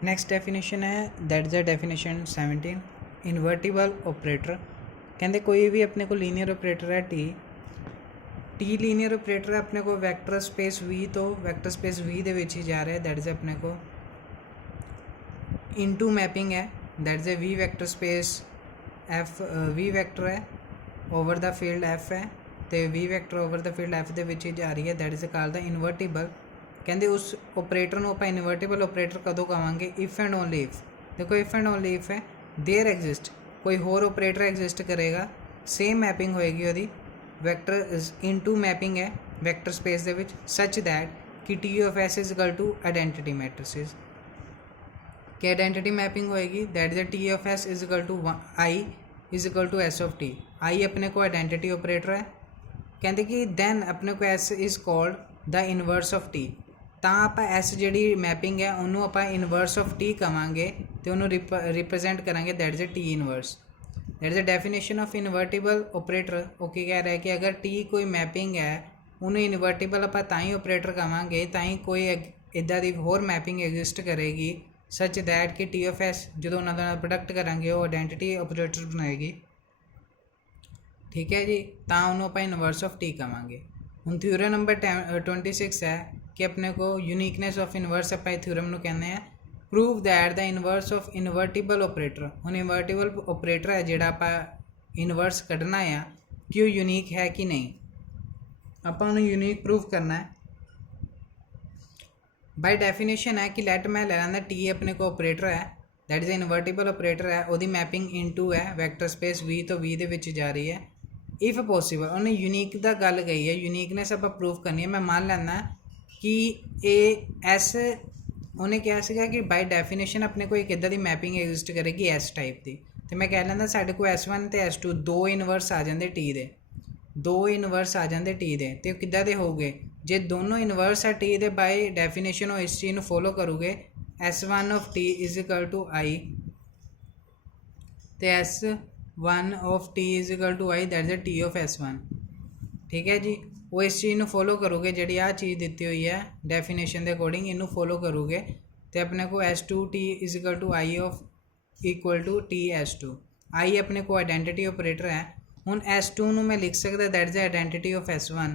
Next definition है that is the definition 17 invertible operator. कहते कोई भी अपने को लीनियर ऑपरेटर है टी लीनियर ऑपरेटर है अपने को वैक्टर स्पेस वी तो वैक्टर स्पेस वी दे विच ही जा रहा है दैट इज़ अपने को इनटू मैपिंग है that is a V vector space F V vector है ओवर द फील्ड एफ है तो V vector over the field F दे विच ही जा रही है that is called the invertible. कहते उस ऑपरेटर ਨੂੰ ਆਪਾਂ ਇਨਵਰਟੀਬਲ ਆਪਰੇਟਰ ਕਦੋਂ ਕਹਾਂਗੇ ਇਫ ਐਂਡ ਓਨਲੀ ਇਫ। ਦੇਖੋ ਇਫ ਐਂਡ ਓਨਲੀ ਇਫ ਹੈ देयर एग्जिस्ट कोई होर ऑपरेटर एग्जिस्ट करेगा सेम मैपिंग होएगी ਉਹਦੀ वैक्टर इनटू मैपिंग है वैक्टर स्पेस ਦੇ ਵਿੱਚ सच दैट कि T of S is equal to identity matrices कि आइडेंटिटी मैपिंग होएगी that is T of S is equal to I is equal to S of T. I अपने को identity operator है कहते कि दैन अपने को S is called the inverse of T ਤਾਂ ਆਪਾਂ ਐਸ ਜਿਹੜੀ ਮੈਪਿੰਗ ਹੈ ਉਹਨੂੰ ਆਪਾਂ ਇਨਵਰਸ ਆਫ ਟੀ ਕਵਾਂਗੇ ਤੇ ਉਹਨੂੰ ਰਿਪਰੈਜ਼ੈਂਟ ਕਰਾਂਗੇ that is T inverse. That is a definition of invertible operator. ਉਹ ਕੀ ਕਹਿ ਰਿਹਾ ਕਿ ਅਗਰ टी ਕੋਈ ਮੈਪਿੰਗ ਹੈ ਉਹਨੂੰ ਇਨਵਰਟੀਬਲ ਆਪਾਂ ਤਾਂ ਹੀ ਆਪਰੇਟਰ ਕਵਾਂਗੇ ਤਾਂ ਹੀ ਕੋਈ ਇੱਦਾਂ ਦੀ ਹੋਰ ਮੈਪਿੰਗ ਐਗਜ਼ਿਸਟ ਕਰੇਗੀ ਸੱਚ दैट ਕਿ टी ऑफ एस ਜਦੋਂ ਉਹਨਾਂ ਦਾ ਪ੍ਰੋਡਕਟ ਕਰਾਂਗੇ ਉਹ ਆਇਡੈਂਟੀਟੀ ਆਪਰੇਟਰ ਬਣਾਏਗੀ ਠੀਕ ਹੈ ਜੀ ਤਾਂ ਉਹਨੂੰ ਆਪਾਂ ਇਨਵਰਸ ਆਫ टी ਕਵਾਂਗੇ। ਹੁਣ ਥਿਊਰਮ ਨੰਬਰ 26 है कि अपने को यूनिकनेस ऑफ इनवर्स ਆਪਾਂ ਇਹ ਥਿਊਰਮ ਨੂੰ ਕਹਿੰਦੇ ਆ prove that the inverse of invertible operator. ਹੁਣ ਇਨਵਰਟੀਬਲ ਆਪਰੇਟਰ ਹੈ ਜਿਹੜਾ ਆਪਾਂ ਇਨਵਰਸ ਕੱਢਣਾ ਆ ਕਿ ਉਹ ਯੂਨੀਕ ਹੈ ਕਿ ਨਹੀਂ ਆਪਾਂ ਉਹਨੂੰ ਯੂਨੀਕ ਪ੍ਰੂਵ ਕਰਨਾ ਹੈ ਬਾਈ ਡੈਫੀਨੇਸ਼ਨ ਹੈ ਕਿ ਲੈਟ ਮੈਂ ਲੈ ਲੈਂਦਾ टी ਆਪਣੇ ਕੋ ਆਪਰੇਟਰ ਹੈ दैट इज़ इन्वर्टिबल ऑपरेटर है ਉਹਦੀ ਮੈਪਿੰਗ ਇਨਟੂ ਹੈ ਵੈਕਟਰ ਸਪੇਸ v ਤੋਂ v ਦੇ ਵਿੱਚ ਜਾ ਰਹੀ ਹੈ इफ़ पॉसिबल ਉਹਨੇ यूनिक ਦਾ ਗੱਲ ਗਈ ਹੈ यूनिकनेस ਆਪਾਂ ਪ੍ਰੂਵ ਕਰਨੀ ਹੈ। मैं मान ਲੈਂਦਾ कि ए एस उन्हें क्या सीगा कि बाय डेफिनेशन अपने को एक इदा दी मैपिंग एग्जिस्ट करेगी एस टाइप की तो मैं कह लैंदा साढ़े को S1 तो S2 दो इनवर्स आ जाते टी दे दो इनवर्स आ जाते टी दे तो किद्दां दे होगे जे दोनों इनवर्स है टी दे बाय डेफिनेशन वो इस चीज़ को फॉलो करोगे S1 of T is equal to I तो S1 of T is equal to I that is T of S1 ठीक है जी। वो इस चीज़ को फॉलो करोगे जी आ चीज़ दी हुई है डेफिनेशन के अकॉर्डिंग इनू फॉलो करोगे तो अपने को S2 T is equal to I of equal to T S2 I अपने को आइडेंटिटी ऑपरेटर है। हुण S2 नू मैं लिख सकता that is identity of S1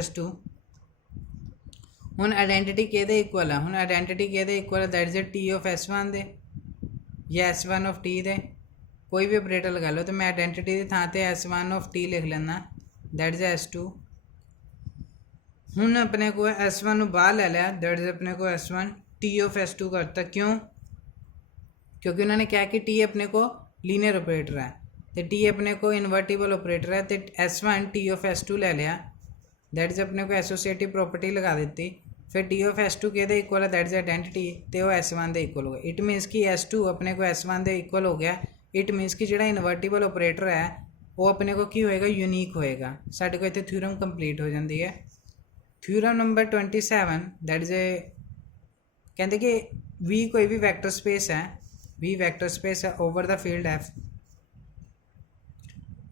S2। हुण आइडेंटिटी किहदे इक्वल है हुण आइडेंटिटी किहदे इक्वल है that is T of S1 दे या S1 ऑफ टी दे कोई भी ऑपरेटर लगा लो तो मैं आइडेंटिटी की थां ते S1 ऑफ टी लिख लेना दैट इज S2। हुण अपने को S1 बाहर ले लिया दैट इज अपने को S1 टी ऑफ S2 करता क्यों क्योंकि उन्होंने क्या कि टी अपने को लीनियर ऑपरेटर है तो टी अपने को इन्वर्टिबल ऑपरेटर है तो S1 टी ऑफ S2 ले लिया दैट इज अपने को एसोसिएटिव प्रॉपर्टी लगा दी फिर टी ऑफ S2 के इक्वल है दैट इज आइडेंटिटी तो वह S1 के इक्वल हो गया। इट मीनस कि S2 अपने को S1 के इक्वल हो गया। इट मीनस कि जो इन्वर्टिबल ऑपरेटर है वो अपने को की होएगा यूनीक होएगा। साढ़े को इतने थ्योरम कंप्लीट हो जाती है। थ्योरम नंबर 27 दैट इज ए कहते कि वी कोई भी वैक्टर स्पेस है वी वैक्टर स्पेस है ओवर द फील्ड एफ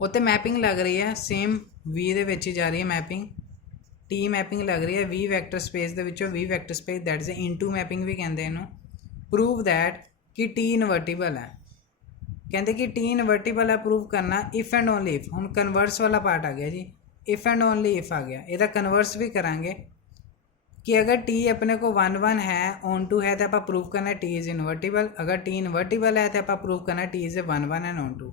उत्ते मैपिंग लग रही है सेम वी दे विच ही जा रही है मैपिंग टी मैपिंग लग रही है वी वैक्टर स्पेस दे विचों V vector space that is into mapping भी कहते हैं प्रूव दैट कि टी इन्वर्टिबल है। कहते कि टी इन्वर्टिबल है प्रूव करना इफ एंड ओनली इफ। हुण कन्वर्स वाला पार्ट आ गया जी इफ एंड ओनली इफ आ गया ਇਹਦਾ कन्वर्स भी करांगे कि अगर टी अपने को 1 1 है ऑन टू है तो आप प्रूव करना टी इज़ इन्वर्टिबल अगर टी इन्वर्टिबल है तो आप प्रूव करना T is 1 1 and onto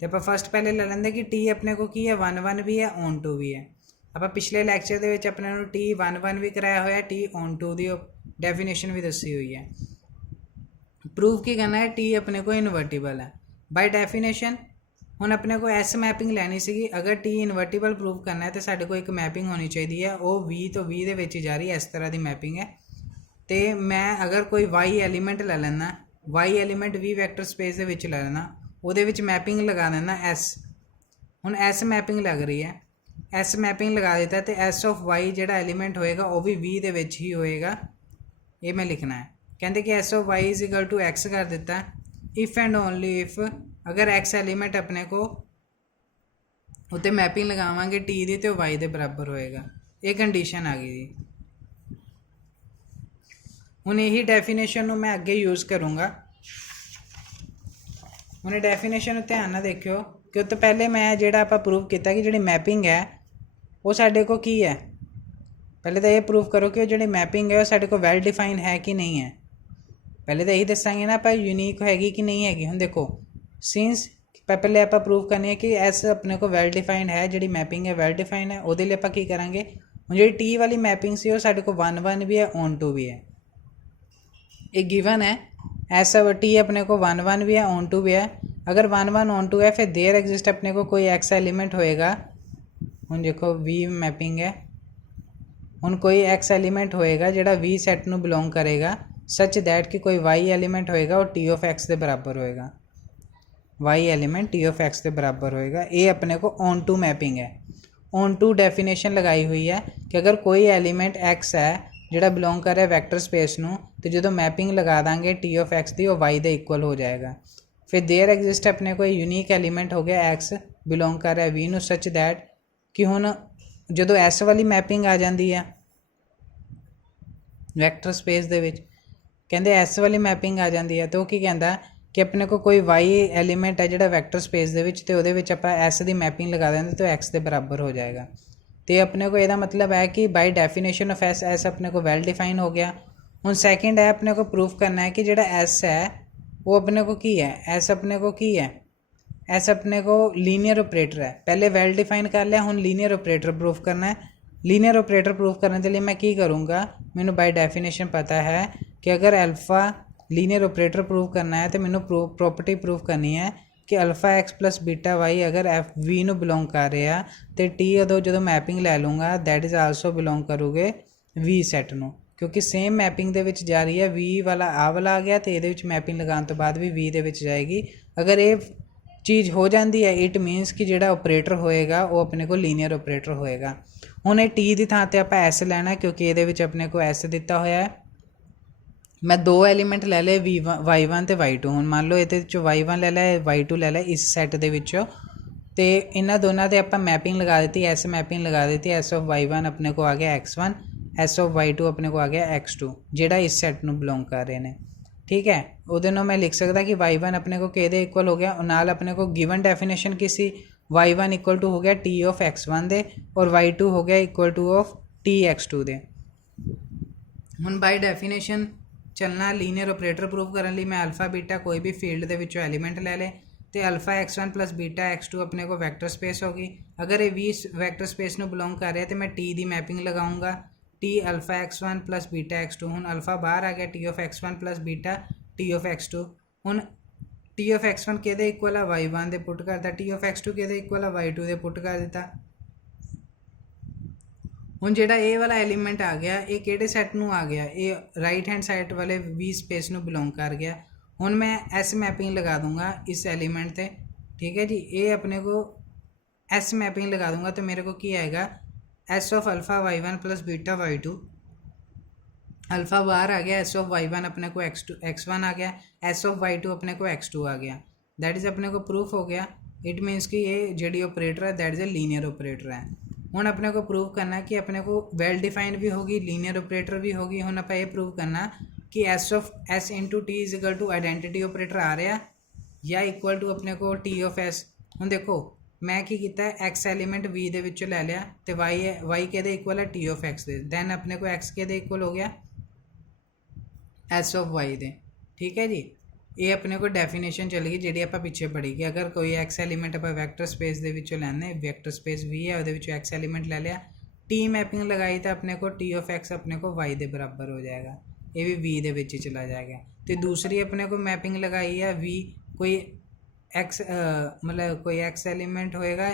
तो आप फस्ट पहले ले लेंगे कि टी अपने को की है 1 1 भी है ऑन टू भी है। आप पिछले लैक्चर के अपने टी 1 1 भी कराया हुआ टी ऑन टू की डेफिनेशन भी दसी हुई है। प्रूव की करना है टी अपने को इन्वर्टिबल है बाय डेफिनेशन। हुण अपने को एस मैपिंग लैनी सी अगर टी इन्वर्टिबल प्रूव करना है तो साढ़े को एक मैपिंग होनी चाहिए है वो वी तो वी दे विच जा रही है इस तरह की मैपिंग है तो मैं अगर कोई वाई एलीमेंट ले लेना Y element V vector space दे विच ले लेना वो मैपिंग लगा देना एस। हुण एस मैपिंग लग रही है एस मैपिंग लगा देता तो एस ऑफ वाई जोड़ा एलीमेंट होएगा वो भी वी दे विच ही होएगा ये मैं लिखना है। कहते कि S of Y is equal to X कर दिता इफ एंड ओनली इफ अगर एक्स एलीमेंट अपने को उत्ते मैपिंग लगावांगे टी दी तो वाई के बराबर होएगा ये कंडीशन आ गई जी। ਹੁਣ ਇਹੀ ਡੈਫੀਨੇਸ਼ਨ ਨੂੰ ਮੈਂ ਅੱਗੇ ਯੂਜ਼ ਕਰੂੰਗਾ। ਹੁਣ ਡੈਫੀਨੇਸ਼ਨ ਨੂੰ ਧਿਆਨ ਨਾਲ ਦੇਖਿਓ ਕਿ ਉਹ ਤੋਂ ਪਹਿਲੇ ਮੈਂ ਜਿਹੜਾ ਆਪਾਂ ਪ੍ਰੂਵ ਕੀਤਾ ਕਿ ਜਿਹੜੀ ਮੈਪਿੰਗ ਹੈ ਉਹ ਸਾਡੇ ਕੋਲ ਕੀ ਹੈ। ਪਹਿਲੇ ਤਾਂ ਇਹ ਪ੍ਰੂਵ ਕਰੋ ਕਿ ਉਹ ਜਿਹੜੀ ਮੈਪਿੰਗ ਹੈ ਉਹ ਸਾਡੇ ਕੋਲ ਵੈਲ ਡਿਫਾਈਨ ਹੈ ਕਿ ਨਹੀਂ ਹੈ। ਪਹਿਲੇ ਤਾਂ ਇਹੀ ਦੱਸਾਂਗੇ ਨਾ ਆਪਾਂ ਯੂਨੀਕ ਹੈਗੀ ਕਿ ਨਹੀਂ ਹੈਗੀ। ਹੁਣ ਦੇਖੋ ਸਿੰਸ ਪਹਿਲੇ ਆਪਾਂ ਪ੍ਰੂਵ ਕਰਨੀ ਹੈ ਕਿ ਐਸ ਆਪਣੇ ਕੋਲ ਵੈਲ ਡਿਫਾਈਨਡ ਹੈ, ਜਿਹੜੀ ਮੈਪਿੰਗ ਹੈ ਵੈਲ ਡਿਫਾਈਨ ਹੈ। ਉਹਦੇ ਲਈ ਆਪਾਂ ਕੀ ਕਰਾਂਗੇ, ਹੁਣ ਜਿਹੜੀ ਟੀ ਵਾਲੀ ਮੈਪਿੰਗ ਸੀ ਉਹ ਸਾਡੇ ਕੋਲ 1 1 ਵੀ ਹੈ, ਔਨ ਟੂ ਵੀ ਹੈ। ਇਹ ਗਿवन है ऐसा टी अपने को 1 1 भी है, ऑन टू भी है। अगर 1 1 ऑन टू है फिर देयर एग्जिस्ट अपने को कोई एक्स एलिमेंट होएगा। हूँ देखो वी मैपिंग है, हूँ कोई एक्स एलिमेंट होएगा जोड़ा वी सैट नू बिलोंग करेगा सच दैट कि कोई वाई एलिमेंट होएगा और टी ऑफ एक्स के बराबर होएगा। Y element T of X के बराबर होएगा। ये अपने को ऑन टू मैपिंग है। ऑन टू डेफिनेशन लगाई हुई है कि अगर कोई एलिमेंट एक्स है ਜਿਹੜਾ ਬਿਲੋਂਗ ਕਰ ਰਿਹਾ ਵੈਕਟਰ ਸਪੇਸ ਨੂੰ, ਤੇ ਜਦੋਂ ਮੈਪਿੰਗ ਲਗਾ ਦਾਂਗੇ ਟੀ ਆਫ ਐਕਸ ਦੀ, ਉਹ ਵਾਈ ਦੇ ਇਕੁਅਲ ਹੋ ਜਾਏਗਾ। ਫਿਰ ਦੇयर ਐਗਜ਼ਿਸਟ ਆਪਣੇ ਕੋਈ ਯੂਨੀਕ ਐਲੀਮੈਂਟ ਹੋ ਗਿਆ ਐਕਸ ਬਿਲੋਂਗ ਕਰ ਰਿਹਾ ਵੀ ਨੂੰ ਸੱਚ ਦੈਟ ਕਿ ਹੁਣ ਜਦੋਂ ਐਸ ਵਾਲੀ ਮੈਪਿੰਗ ਆ ਜਾਂਦੀ ਹੈ ਵੈਕਟਰ ਸਪੇਸ ਦੇ ਵਿੱਚ, ਕਹਿੰਦੇ ਐਸ ਵਾਲੀ ਮੈਪਿੰਗ ਆ ਜਾਂਦੀ ਹੈ, ਤੇ ਉਹ ਕੀ ਕਹਿੰਦਾ ਕਿ ਆਪਣੇ ਕੋਲ ਕੋਈ ਵਾਈ ਐਲੀਮੈਂਟ ਹੈ ਜਿਹੜਾ ਵੈਕਟਰ ਸਪੇਸ ਦੇ ਵਿੱਚ, ਤੇ ਉਹਦੇ ਵਿੱਚ ਆਪਾਂ ਐਸ ਦੀ ਮੈਪਿੰਗ ਲਗਾ ਦਿੰਦੇ ਤਾਂ ਐਕਸ ਦੇ ਬਰਾਬਰ ਹੋ ਜਾਏਗਾ। तो अपने को यदा मतलब है कि by definition of S S अपने को वेल डिफाइन हो गया। हूँ सैकेंड है अपने को प्रूफ करना है कि जोड़ा एस है वो अपने को की है, एस अपने को की है, एस अपने को लीनियर ऑपरेटर है। पहले वेल डिफाइन कर लिया, हूँ लीनियर ऑपरेटर प्रूफ करना है। लीनियर ऑपरेटर प्रूफ करने के लिए मैं की करूँगा, मैंने बाय डेफिनेशन पता है कि अगर अल्फ़ा लीनियर ऑपरेटर प्रूफ करना है तो मैंने प्रॉपर्टी प्रूफ करनी है कि alpha X plus beta Y अगर एफ वी ਨੂੰ ਬਿਲੋਂਗ ਕਰ ਰਿਹਾ ਤੇ ਟੀ ਉਦੋਂ ਜਦੋਂ ਮੈਪਿੰਗ ਲੈ ਲੂँਗਾ ਦੈਟ ਇਜ਼ ਆਲਸੋ ਬਿਲੋਂਗ ਕਰੂਗੇ ਵੀ ਸੈਟ ਨੂੰ, ਕਿਉਂਕਿ ਸੇਮ ਮੈਪਿੰਗ ਦੇ ਵਿੱਚ ਜਾ ਰਹੀ ਹੈ। ਵੀ ਵਾਲਾ ਆ ਵਾਲਾ ਆ ਗਿਆ ਤੇ ਇਹਦੇ ਵਿੱਚ ਮੈਪਿੰਗ ਲਗਾਉਣ ਤੋਂ ਬਾਅਦ ਵੀ ਵੀ ਦੇ ਵਿੱਚ ਜਾਏਗੀ। ਅਗਰ ਇਹ ਚੀਜ਼ ਹੋ ਜਾਂਦੀ ਹੈ ਇਟ ਮੀਨਸ ਕਿ ਜਿਹੜਾ ਆਪਰੇਟਰ ਹੋਏਗਾ ਉਹ ਆਪਣੇ ਕੋਲ ਲੀਨੀਅਰ ਆਪਰੇਟਰ ਹੋਏਗਾ। ਹੁਣ ਇਹ ਟੀ ਦੀ ਥਾਂ ਤੇ ਆਪਾਂ ਐਸ ਲੈਣਾ ਕਿਉਂਕਿ ਇਹਦੇ ਵਿੱਚ ਆਪਣੇ ਕੋਲ ਐਸ ਦਿੱਤਾ ਹੋਇਆ ਹੈ। मैं दो एलीमेंट ले ले y1 ਤੇ y2। ਹੁਣ ਮੰਨ ਲਓ ਇਹਦੇ ਵਿੱਚੋਂ y1 ਲੈ ਲੈ y2 ਲੈ ਲੈ ਇਸ ਸੈੱਟ ਦੇ ਵਿੱਚੋਂ, ਤੇ ਇਹਨਾਂ ਦੋਨਾਂ ਦੇ ਆਪਾਂ ਮੈਪਿੰਗ ਲਗਾ ਦਿੱਤੀ, ਐਸ ਮੈਪਿੰਗ ਲਗਾ ਦਿੱਤੀ। ਐਸ ਆਫ y1 ਆਪਣੇ ਕੋ ਆ ਗਿਆ x1, ਐਸ ਆਫ y2 ਆਪਣੇ ਕੋ ਆ ਗਿਆ x2, ਜਿਹੜਾ ਇਸ ਸੈੱਟ ਨੂੰ ਬਿਲੋਂਗ ਕਰ ਰਹੇ ਨੇ। ਠੀਕ ਹੈ, ਉਹਦੇ ਨਾਲ ਮੈਂ ਲਿਖ ਸਕਦਾ ਕਿ y1 ਆਪਣੇ ਕੋ ਕਿਹਦੇ ਇਕੁਅਲ ਹੋ ਗਿਆ, ਨਾਲ ਆਪਣੇ ਕੋ ਗਿਵਨ ਡੈਫੀਨੇਸ਼ਨ ਕੀ ਸੀ, y1 ਇਕੁਅਲ ਟੂ ਹੋ ਗਿਆ t ਆਫ x1 ਦੇ ਔਰ y2 ਹੋ ਗਿਆ equal to of t x2 ਦੇ। ਹੁਣ ਬਾਈ ਡੈਫੀਨੇਸ਼ਨ चलना लीनियर ऑपरेटर प्रूफ करने लिए मैं अल्फा बीटा कोई भी फील्ड के विचों एलीमेंट ले ले तो alpha x1 plus beta x2 अपने को वैक्टर स्पेस होगी। अगर ये भी वैक्टर स्पेस में बिलोंग कर रहा है तो मैं टी की मैपिंग लगाऊंगा T alpha x1 plus beta x2। हूँ अल्फा बाहर आ गया T of x1 plus beta T of x2। हूँ टी ऑफ x1 के इक्वल है y1 के पुट करता, टी ऑफ x2 के इक्वल है y2 के पुट कर दिता। ਹੁਣ ਜਿਹੜਾ ਇਹ ਵਾਲਾ ਐਲੀਮੈਂਟ ਆ ਗਿਆ ਇਹ ਕਿਹੜੇ ਸੈੱਟ ਨੂੰ ਆ ਗਿਆ, ਇਹ ਰਾਈਟ ਹੈਂਡ ਸਾਈਡ ਵਾਲੇ ਵੀ ਸਪੇਸ ਨੂੰ ਬਿਲੋਂਗ ਕਰ ਗਿਆ। ਹੁਣ ਮੈਂ ਐਸ ਮੈਪਿੰਗ ਲਗਾ दूंगा इस एलिमेंट पे। ठीक है जी, ये अपने को एस मैपिंग लगा दूंगा तो मेरे को क्या आएगा S of alpha y1 plus beta y2। Alpha बाहर आ गया, एस ऑफ y1 अपने को x1 आ गया, एस ऑफ y2 अपने को x2 आ गया। दैट इज़ अपने को प्रूफ हो गया। इट मीन्स कि ये जी ऑपरेटर है that is a linear operator है। ਹੁਣ अपने को प्रूव करना कि अपने को वेल डिफाइंड भी होगी, लीनियर ऑपरेटर भी होगी। ਹੁਣ ਆਪਾਂ ਇਹ प्रूव करना कि S of S into T is equal to identity operator आ रहा या इक्वल टू अपने को टी ऑफ एस। ਹੁਣ देखो मैं की किया एक्स एलीमेंट वी ਦੇ ਵਿੱਚੋਂ ਲੈ ਲਿਆ ਤੇ वाई ਕਿਹਦੇ ਇਕੁਅਲ ਹੈ टी ऑफ एक्स ਦੇ, ਦੈਨ अपने को एक्स ਕਿਹਦੇ ਇਕੁਅਲ ਹੋ ਗਿਆ एस ऑफ वाई ਦੇ। ठीक है जी, ये अपने को डेफिनेशन चल गई जी आप पिछे पढ़ी कि अगर कोई एक्स एलीमेंट आप वैक्टर स्पेस के विचों लैने, वैक्टर स्पेस वी है वो एक्स एलीमेंट ले लिया, टी मैपिंग लगाई तो अपने को टी ऑफ एक्स अपने को वाई के बराबर हो जाएगा, ये भी वी दे विच चला जाएगा। तो दूसरी अपने को मैपिंग लगाई है वी कोई एक्स मतलब कोई एक्स एलीमेंट होएगा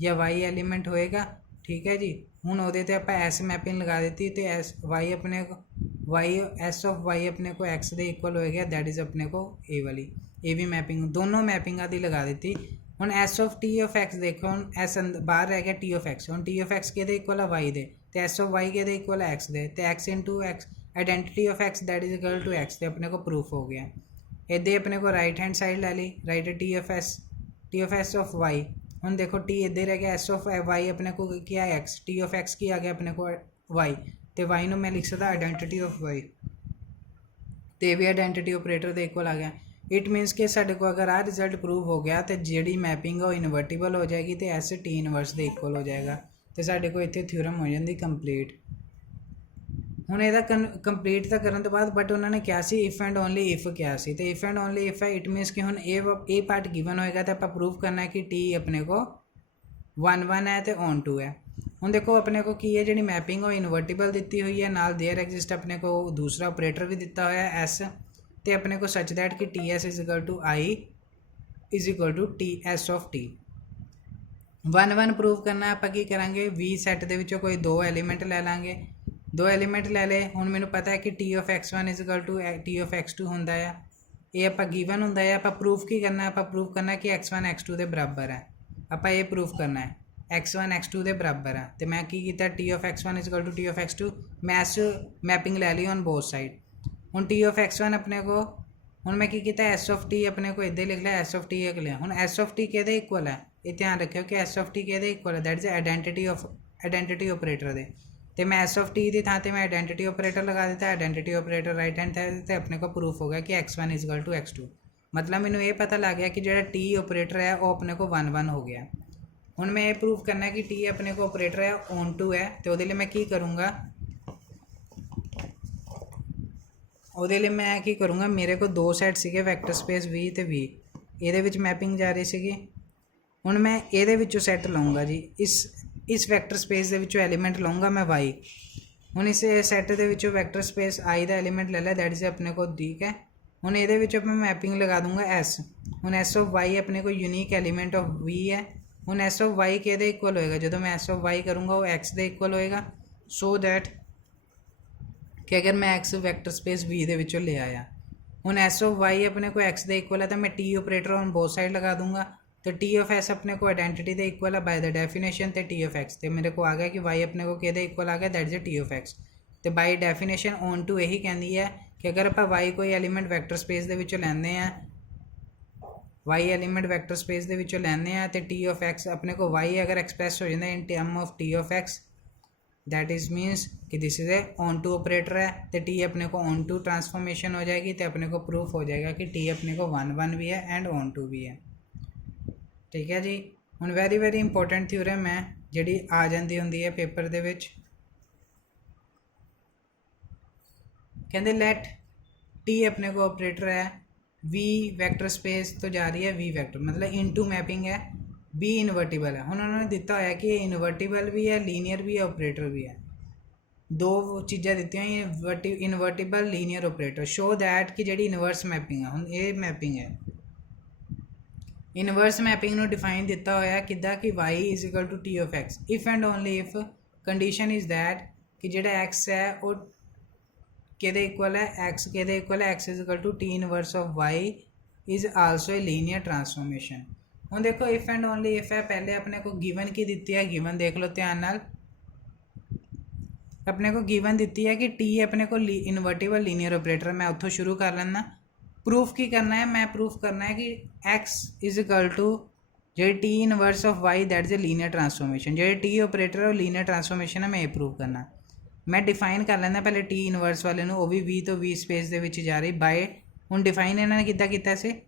या वाई एलीमेंट होएगा। ठीक है जी, हूँ वो आप एस मैपिंग लगा दी तो एस वाई अपने को वाई एस ऑफ वाई अपने को एक्स के इक्वल हो गया दैट इज़ अपने को ए वाली ए भी मैपिंग दोनों मैपिंगा की लगा दी। हूँ S of T of X देखो, हूँ एस बाहर रह गया टी ऑफ एक्स, हूँ टी ऑफ एक्स के इक्वल है वाई दे, तो एस ऑफ वाई के इक्वल है एक्स दे, तो X into X identity of X that is equal to X, तो अपने को प्रूफ हो गया। इधे अपने को राइट हैंड साइड ले ली, right T of S of Y. हूँ देखो टी इधर रह गया, एस ऑफ वाई अपने को क्या है एक्स, टी ऑफ एक्स की आ गया अपने को वाई, तो वाई में मैं लिख सकता आइडेंटिटी ऑफ वाई। ਤੇ ਵੀ ਆਇਡੈਂਟੀਟੀ ਆਪਰੇਟਰ ਦੇ ਇਕੁਅਲ ਆ ਗਿਆ। ਇਟ ਮੀਨਸ ਕਿ ਸਾਡੇ ਕੋਲ ਅਗਰ ਆਹ ਰਿਜ਼ਲਟ ਪ੍ਰੂਵ ਹੋ ਗਿਆ ਤੇ ਜਿਹੜੀ ਮੈਪਿੰਗ ਉਹ ਇਨਵਰਟੀਬਲ ਹੋ ਜਾਏਗੀ ਤੇ ਐਸ ਟੀ ਇਨਵਰਸ ਦੇ ਇਕੁਅਲ ਹੋ ਜਾਏਗਾ ਤੇ ਸਾਡੇ ਕੋਲ ਇੱਥੇ ਥਿਊਰਮ ਹੋ ਜਾਂਦੀ ਕੰਪਲੀਟ। ਹੁਣ ਇਹਦਾ ਕੰਪਲੀਟ ਤਾਂ ਕਰਨ ਤੋਂ ਬਾਅਦ ਬਟ ਉਹਨਾਂ ਨੇ ਕਿਹਾ ਸੀ ਇਫ ਐਂਡ ਓਨਲੀ ਇਫ ਕਿਹਾ ਸੀ ਤੇ ਇਫ ਐਂਡ ਓਨਲੀ ਇਫ ਹੈ। ਇਟ ਮੀਨਸ ਕਿ ਹੁਣ ਇਹ ਪਾਰਟ ਗਿਵਨ ਹੋਏਗਾ ਤਾਂ ਆਪਾਂ ਪ੍ਰੂਵ ਕਰਨਾ ਹੈ ਕਿ ਟੀ ਆਪਣੇ ਕੋ 1 ਹੈ ਤੇ ਔਨ 2 ਹੈ। ਹੁਣ ਦੇਖੋ ਆਪਣੇ ਕੋ ਕੀ ਹੈ, ਜਿਹੜੀ ਮੈਪਿੰਗ ਉਹ ਇਨਵਰਟੀਬਲ ਦਿੱਤੀ ਹੋਈ ਹੈ, ਨਾਲ ਦੇਅਰ ਐਗਜ਼ਿਸਟ ਆਪਣੇ ਕੋ ਦੂਸਰਾ ਆਪਰੇਟਰ ਵੀ ਦਿੱਤਾ ਹੋਇਆ ਐਸ ਤੇ ਆਪਣੇ ਕੋ ਸੱਚ ਦੈਟ ਕਿ T S =i T S of tea. 1 prove ਕਰਨਾ ਆਪਾਂ ਕੀ ਕਰਾਂਗੇ, ਵੀ ਸੈੱਟ ਦੇ ਵਿੱਚੋਂ ਕੋਈ 2 ਐਲੀਮੈਂਟ ਲੈ ਲਾਂਗੇ, 2 ਐਲੀਮੈਂਟ ਲੈ ਲਏ। ਹੁਣ ਮੈਨੂੰ ਪਤਾ ਹੈ ਕਿ T of x1 T of x2 ਹੁੰਦਾ ਆ, ਇਹ ਆਪਾਂ ਗਿਵਨ ਹੁੰਦਾ ਹੈ। ਆਪਾਂ ਪ੍ਰੂਫ ਕੀ ਕਰਨਾ, ਆਪਾਂ ਪ੍ਰੂਫ ਕਰਨਾ ਕਿ x1 x2 ਦੇ ਬਰਾਬਰ ਹੈ। ਆਪਾਂ ਇਹ ਪ੍ਰੂਫ ਕਰਨਾ ਹੈ x1 x2 ਦੇ ਬਰਾਬਰ ਹੈ ਤੇ ਮੈਂ ਕੀ ਕੀਤਾ, T of x1 T of x2 ਮੈਂ ਮੈਪਿੰਗ ਲੈ ਲਈ ਔਨ ਬੋਥ ਸਾਈਡ। ਹੁਣ ਟੀ ਆਫ x1 ਆਪਣੇ ਕੋ, ਹੁਣ ਮੈਂ ਕੀ ਕੀਤਾ, ਐਸ ਆਫ ਟੀ ਆਪਣੇ ਕੋ ਇੱਦਾਂ ਲਿਖ ਲਿਆ, ਐਸ ਆਫ ਟੀ ਲਿਆ। ਹੁਣ ਐਸ ਆਫ ਟੀ ਕਿਹਦੇ ਇਕੁਅਲ ਹੈ, ਇਹ ਧਿਆਨ ਰੱਖਿਓ ਕਿ ਐਸ ਆਫ ਟੀ ਕਿਹਦੇ ਇਕੁਅਲ ਹੈ, ਦੈਟ ਇਜ਼ ਆਇਡੈਂਟੀਟੀ ਆਪਰੇਟਰ ਦੇ। ਤੇ ਮੈਂ ਐਸ ਆਫ ਟੀ ਦੀ ਥਾਂ ਤੇ ਮੈਂ ਆਇਡੈਂਟੀਟੀ ਆਪਰੇਟਰ ਲਗਾ ਦਿੱਤਾ, ਆਇਡੈਂਟੀਟੀ ਆਪਰੇਟਰ ਰਾਈਟ ਹੈਂਡ ਤੇ ਆਪਣੇ ਕੋ ਪ੍ਰੂਫ ਹੋ ਗਿਆ ਕਿ x1 x2। ਮਤਲਬ ਮੈਨੂੰ ਇਹ ਪਤਾ ਲੱਗ ਗਿਆ ਕਿ ਜਿਹੜਾ ਟੀ ਆਪਰੇਟਰ ਹੈ ਉਹ ਆਪਣੇ ਕੋ 1 ਹੋ ਗਿਆ। ਹੁਣ ਮੈਂ ਇਹ ਪ੍ਰੂਫ ਕਰਨਾ ਕਿ ਟੀ ਆਪਣੇ ਕੋ ਆਪਰੇਟਰ ਹੈ ਔਨ 2 ਹੈ ਤੇ ਉਹਦੇ ਲਈ ਮੈਂ ਕੀ ਕਰੂੰਗਾ, ਉਹਦੇ ਲਈ ਮੈਂ ਕੀ ਕਰੂੰਗਾ, ਮੇਰੇ ਕੋਲ 2 ਸੈੱਟ ਸੀਗੇ ਵੈਕਟਰ ਸਪੇਸ v ਤੇ v, ਇਹਦੇ ਵਿੱਚ ਮੈਪਿੰਗ ਜਾ ਰਹੀ ਸੀਗੀ। ਹੁਣ ਮੈਂ ਇਹਦੇ ਵਿੱਚੋਂ ਸੈੱਟ ਲਊਂਗਾ ਜੀ, ਇਸ ਵੈਕਟਰ ਸਪੇਸ ਦੇ ਵਿੱਚੋਂ ਐਲੀਮੈਂਟ ਲਊਂਗਾ ਮੈਂ y। ਹੁਣ ਇਸ ਸੈੱਟ ਦੇ ਵਿੱਚੋਂ vector space i the element ਲੈ ਲਿਆ, ਦੈਟ ਇਜ਼ ਆਪਣੇ ਕੋਲ ਠੀਕ ਹੈ। ਹੁਣ ਇਹਦੇ ਵਿੱਚ ਮੈਂ ਮੈਪਿੰਗ ਲਗਾ ਦੂੰਗਾ s। ਹੁਣ s ਆਫ y ਆਪਣੇ ਕੋਲ ਯੂਨੀਕ ਐਲੀਮੈਂਟ ਆਫ v ਹੈ। ਹੁਣ s ਆਫ y ਕਿਹਦੇ ਇਕੁਅਲ ਹੋਏਗਾ, ਜਦੋਂ ਮੈਂ s ਆਫ y ਕਰੂੰਗਾ ਉਹ x ਦੇ ਇਕੁਅਲ ਹੋਏਗਾ, ਸੋ ਦੈਟ ਕਿ ਅਗਰ ਮੈਂ x ਵੈਕਟਰ ਸਪੇਸ v ਦੇ ਵਿੱਚੋਂ ਲੈ ਆਇਆ। ਹੁਣ s ਆਫ y ਆਪਣੇ ਕੋਲ x ਦੇ ਇਕੁਅਲ ਹੈ ਤਾਂ ਮੈਂ t operator on both side ਲਗਾ ਦੂੰਗਾ ਤੇ t ਆਫ s ਆਪਣੇ ਕੋਲ ਆਇਡੈਂਟੀਟੀ ਦੇ ਇਕੁਅਲ ਹੈ ਬਾय ਦ ਡੈਫੀਨੇਸ਼ਨ ਤੇ t ਆਫ x ਤੇ ਮੇਰੇ ਕੋ ਆ ਗਿਆ ਕਿ y ਆਪਣੇ ਕੋਲ ਕਿਹਦੇ ਇਕੁਅਲ ਆ ਗਿਆ, that is t of x ਤੇ ਬਾਈ ਡੈਫੀਨੇਸ਼ਨ ਔਨ ਟੂ ਇਹੀ ਕਹਿੰਦੀ ਹੈ ਕਿ ਅਗਰ ਆਪਾਂ y ਕੋਈ ਐਲੀਮੈਂਟ ਵੈਕਟਰ ਸਪੇਸ ਦੇ ਵਿੱਚੋਂ ਲੈਂਦੇ ਆ, y ਐਲੀਮੈਂਟ ਵੈਕਟਰ ਸਪੇਸ ਦੇ ਵਿੱਚੋਂ ਲੈਂਦੇ ਆ ਤੇ t ਆਫ x ਆਪਣੇ ਕੋਲ y ਅਗਰ ਐਕਸਪ੍ਰੈਸ ਹੋ ਜਾਂਦਾ in term of t of x, that is means कि this is a onto operator है तो t अपने को ऑन टू ट्रांसफॉर्मेशन हो जाएगी तो अपने को प्रूफ हो जाएगा कि t अपने को 1 भी है एंड ऑन टू भी है। ठीक है जी। ਹੁਣ वेरी इंपॉर्टेंट थ्योरम है ਜਿਹੜੀ ਆ ਜਾਂਦੀ ਹੁੰਦੀ ਹੈ ਪੇਪਰ ਦੇ ਵਿੱਚ। ਕਹਿੰਦੇ ਲੈਟ t अपने को ऑपरेटर है v ਵੈਕਟਰ ਸਪੇਸ ਤੋਂ ਜਾ ਰਹੀ ਹੈ v ਵੈਕਟਰ मतलब इनटू मैपिंग है b इन्वर्टिबल है। ਹੁਣ ਉਹਨਾਂ ਨੇ ਦਿੱਤਾ ਹੋਇਆ ਕਿ इन्वर्टिबल भी है लीनियर भी है ऑपरेटर भी है, 2 ਚੀਜ਼ਾਂ ਦਿੱਤੀਆਂ invertible linear operator. Show that कि ਜਿਹੜੀ ਇਨਵਰਸ ਮੈਪਿੰਗ ਹੈ, ਹੁਣ ਇਹ ਮੈਪਿੰਗ ਹੈ ਇਨਵਰਸ ਮੈਪਿੰਗ ਨੂੰ ਡਿਫਾਈਨ ਦਿੱਤਾ ਹੋਇਆ ਕਿੱਦਾਂ ਕਿ y = t of x if and only if condition is that ਕਿ ਜਿਹੜਾ x ਹੈ ਉਹ ਕਿਹਦੇ ਇਕੁਅਲ ਹੈ, x ਕਿਹਦੇ ਇਕੁਅਲ ਹੈ, x = t inverse of y is also a linear transformation. ਹੁਣ ਦੇਖੋ ਇਫ ਐਂਡ ਓਨਲੀ ਇਫ ਹੈ, ਪਹਿਲੇ ਆਪਣੇ को गिवन की ਦਿੱਤੀ ਹੈ, गिवन देख लो ध्यान नाल। अपने को गिवन ਦਿੱਤੀ है कि t अपने को इन्वर्टिबल लीनियर ऑपरेटर, मैं उतों शुरू कर लेना। प्रूफ की करना है, मैं प्रूफ करना है कि x = जो t inverse of y that is a linear transformation, जो t ऑपरेटर है लीनियर ट्रांसफॉर्मेशन है, मैं ये प्रूव करना। मैं डिफाइन कर लेना पहले t इनवर्स वाले ਨੂੰ, ਉਹ ਵੀ v ਤੋਂ v स्पेस ਦੇ ਵਿੱਚ ਜਾ ਰਹੀ ਬਾਏ। ਹੁਣ डिफाइन ਇਹਨਾਂ ਨੇ ਕਿੱਦਾਂ ਕੀਤਾ ਸੀ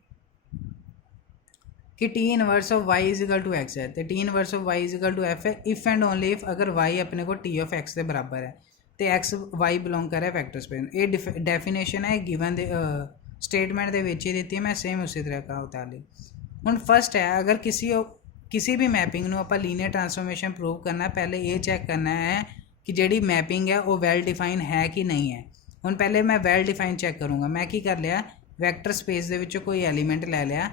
कि t inverse of y = x है तो t inverse of y = f है इफ़ एंड ओनली इफ अगर y अपने को t ऑफ x के बराबर है तो x y बिलोंग कर रहा है वैक्टर स्पेस। ये डेफिनेशन है गिवन स्टेटमेंट के विच ही दी है, मैं सेम उसी तरह का उतार ली। हुण फर्स्ट है अगर किसी भी मैपिंग में आप लीनियर ट्रांसफॉर्मेशन प्रूव करना, पहले ये चैक करना है कि जिहड़ी मैपिंग है वो वैल डिफाइन है कि नहीं है। हुण पहले मैं वैल डिफाइन चैक करूँगा। मैं की कर लिया, वैक्टर स्पेस के विचों कोई एलीमेंट ले लिया,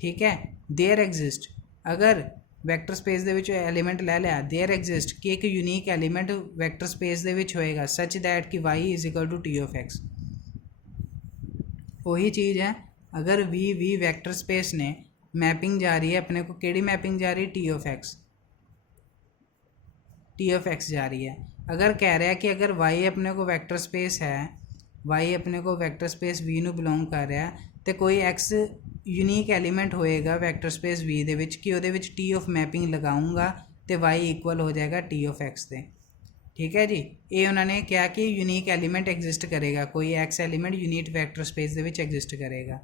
ठीक है, देयर एग्जिस्ट, अगर वैक्टर स्पेस के विचों एलीमेंट ले लिया, देयर एग्जिस्ट कि एक यूनीक एलीमेंट वैक्टर स्पेस के विच होएगा सच दैट कि y = t of x। वही चीज़ है अगर v वैक्टर स्पेस ने मैपिंग जा रही है अपने को, केड़ी मैपिंग जा रही है, t of x जा रही है। अगर कह रहा है कि अगर y अपने को वैक्टर स्पेस है, y अपने को वैक्टर स्पेस v ਨੂੰ बिलोंग कर रहा है तो कोई x यूनीक एलीमेंट होएगा वैक्टर स्पेस v ਦੇ ਵਿੱਚ कि ਉਹਦੇ ਵਿੱਚ t ऑफ मैपिंग लगाऊंगा तो y इक्वल हो जाएगा t of x ਦੇ। ठीक है जी। ये उन्होंने क्या कि यूनीक एलीमेंट एग्जिस्ट करेगा, कोई x element unit vector space ਦੇ ਵਿੱਚ एग्जिस्ट करेगा।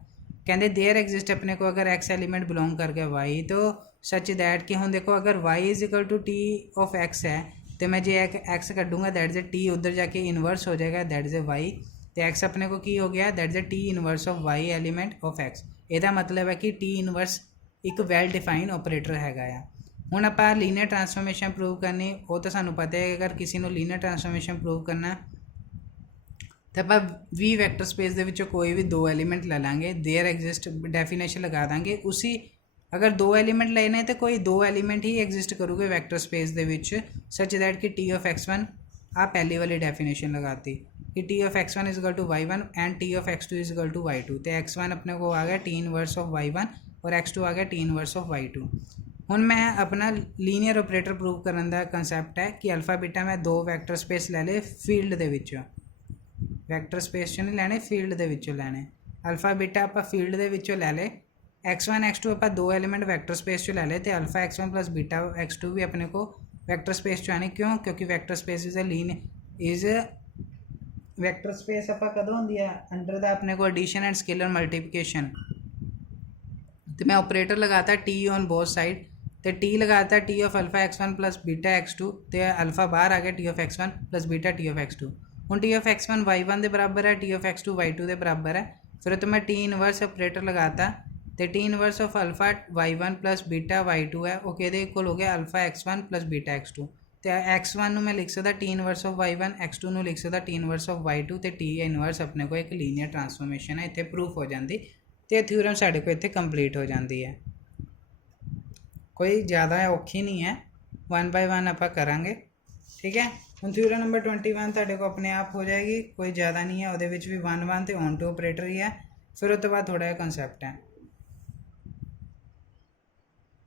कहते देयर एग्जिस्ट अपने को अगर एक्स एलीमेंट बिलोंग करके वाई, तो सच दैट कि हम देखो अगर Y is equal to T of X है, तो मैं जो एक एक्स कटूँगा दैट इज ए टी उधर जाके इनवर्स हो जाएगा, दैट इज ए वाई। तो एक्स अपने को की हो गया, that is a T inverse of Y element of X. ਇਹਦਾ मतलब है कि टी इनवर्स एक वैल डिफाइन ऑपरेटर हैगा आ। ਹੁਣ ਆਪਾਂ ਲੀਨੀਅਰ ਟਰਾਂਸਫੋਰਮੇਸ਼ਨ ਪ੍ਰੂਵ ਕਰਨੀ, ਉਹ ਤਾਂ ਸਾਨੂੰ ਪਤਾ ਹੈ ਅਗਰ ਕਿਸੇ ਨੂੰ ਲੀਨੀਅਰ ਟਰਾਂਸਫੋਰਮੇਸ਼ਨ ਪ੍ਰੂਵ ਕਰਨਾ ਤਾਂ ਆਪਾਂ ਵੀ ਵੈਕਟਰ ਸਪੇਸ ਦੇ ਵਿੱਚੋਂ ਕੋਈ ਵੀ ਦੋ ਐਲੀਮੈਂਟ ਲੈ ਲਾਂਗੇ, देयर एग्जिस्ट डेफिनेशन लगा ਦਾਂਗੇ उसी। अगर दो एलीमेंट लेने तो कोई दो एलीमेंट ही एग्जिस्ट करूँगे वैक्टर स्पेस ਦੇ ਵਿੱਚ, सच दैट कि टी ऑफ x1 आप पहली वाली डेफिनेशन लगाती कि T of x1 is equal to y1 and T of x2 is equal to y2। तो x1 अपने को आ गया टी इनवर्स ऑफ y1 और x2 आ गया टी इनवर्स ऑफ y2। ਹੁਣ मैं अपना ਲੀਨੀਅਰ ऑपरेटर प्रूव ਕਰਨ ਦਾ ਕੰਸੈਪਟ ਹੈ ਕਿ ਅਲਫਾ ਬੀਟਾ मैं दो ਵੈਕਟਰ ਸਪੇਸ ਲੈ ਲਏ ਫੀਲਡ ਦੇ ਵਿੱਚੋਂ, ਵੈਕਟਰ ਸਪੇਸ 'ਚੋਂ ਨਹੀਂ ਲੈਣੇ, ਫੀਲਡ ਦੇ ਵਿੱਚੋਂ ਲੈਣੇ। ਅਲਫਾ ਬੀਟਾ ਆਪਾਂ ਫੀਲਡ ਦੇ ਵਿੱਚੋਂ ਲੈ ਲਏ, x1 x2 ਆਪਾਂ ਦੋ ਐਲੀਮੈਂਟ ਵੈਕਟਰ ਸਪੇਸ 'ਚੋਂ ਲੈ ਲਏ, ਤੇ ਅਲਫਾ x1 ਪਲੱਸ ਬੀਟਾ x2 ਵੀ ਆਪਣੇ को ਵੈਕਟਰ ਸਪੇਸ 'ਚੋਂ ਆਣੇ। ਕਿਉਂ? ਕਿਉਂਕਿ vector space is vector space ਆਪਾਂ ਕਦੋਂ ਹੁੰਦੀ ਆ, ਅੰਡਰ ਦਾ ਆਪਣੇ को एडिशन एंड स्केलर मल्टीप्लिकेशन। तो मैं ऑपरेटर लगाता टी ऑन बोथ साइड, तो टी लगाता T of alpha x1 plus beta x2, तो अल्फा बाहर आ गया T of x1 plus beta T of x2। हूँ टी ऑफ x1 y1 के बराबर है, टी ऑफ x2 y2 के बराबर है। फिर तो मैं टी इनवर्स ऑपरेटर लगाता, तो T inverse of alpha y1 plus beta y2 है, वो कहते इक्वल हो गया alpha x1 plus beta x2। तो x1 मैं लिख सकता T inverse of y1, x2 लिख सकता टी इनवर्स ऑफ y2, तो टी इनवर्स अपने को एक लीनियर ट्रांसफॉर्मेशन है इतने प्रूफ हो जाती, तो थ्योरम साढ़े को इतने कंप्लीट हो जाती है। कोई ज़्यादा औखी नहीं है, 1 बाय 1 आप करांगे, ठीक है। हम थ्योरम नंबर 21 तुहाडे को अपने आप हो जाएगी, कोई ज़्यादा नहीं है, वो भी 1 1 तो ऑन टू ऑपरेटर ही है। फिर उस तो बाद थोड़ा जिहा कंसैप्ट है।